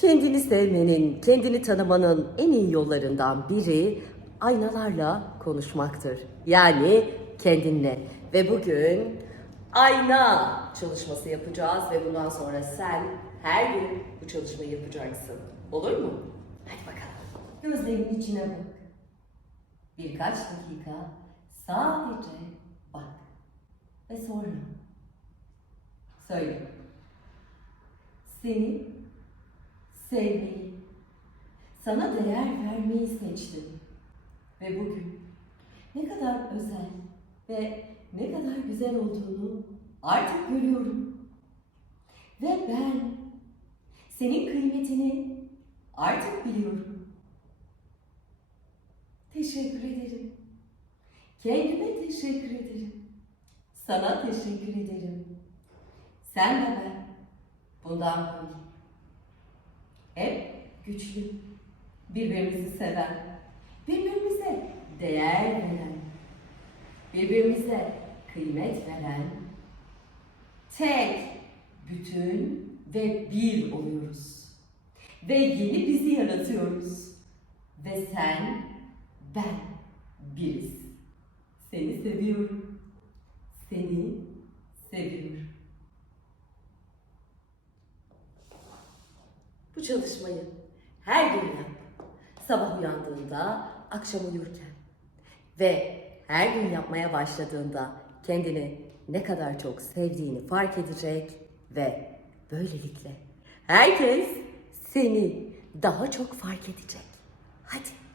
Kendini sevmenin, kendini tanımanın en iyi yollarından biri aynalarla konuşmaktır. Yani kendinle. Ve bugün ayna çalışması yapacağız ve bundan sonra sen her gün bu çalışmayı yapacaksın. Olur mu? Hadi bakalım. Gözlerinin içine bak. Birkaç dakika sadece bak. Ve sonra söyle. Seni sevmeyi, sana değer vermeyi seçtim. Ve bugün ne kadar özel ve ne kadar güzel olduğunu artık görüyorum. Ve ben senin kıymetini artık biliyorum. Teşekkür ederim. Kendime teşekkür ederim. Sana teşekkür ederim. Sen de ben. Bundan böyle. Hep güçlü, birbirimizi seven, birbirimize değer veren, birbirimize kıymet veren, tek, bütün ve bir oluyoruz. Ve yeni bizi yaratıyoruz. Ve sen, ben biriz. Seni seviyorum. Seni seviyorum. Bu çalışmayı her gün yap. Sabah uyandığında, akşam uyurken ve her gün yapmaya başladığında kendini ne kadar çok sevdiğini fark edecek ve böylelikle herkes seni daha çok fark edecek. Hadi.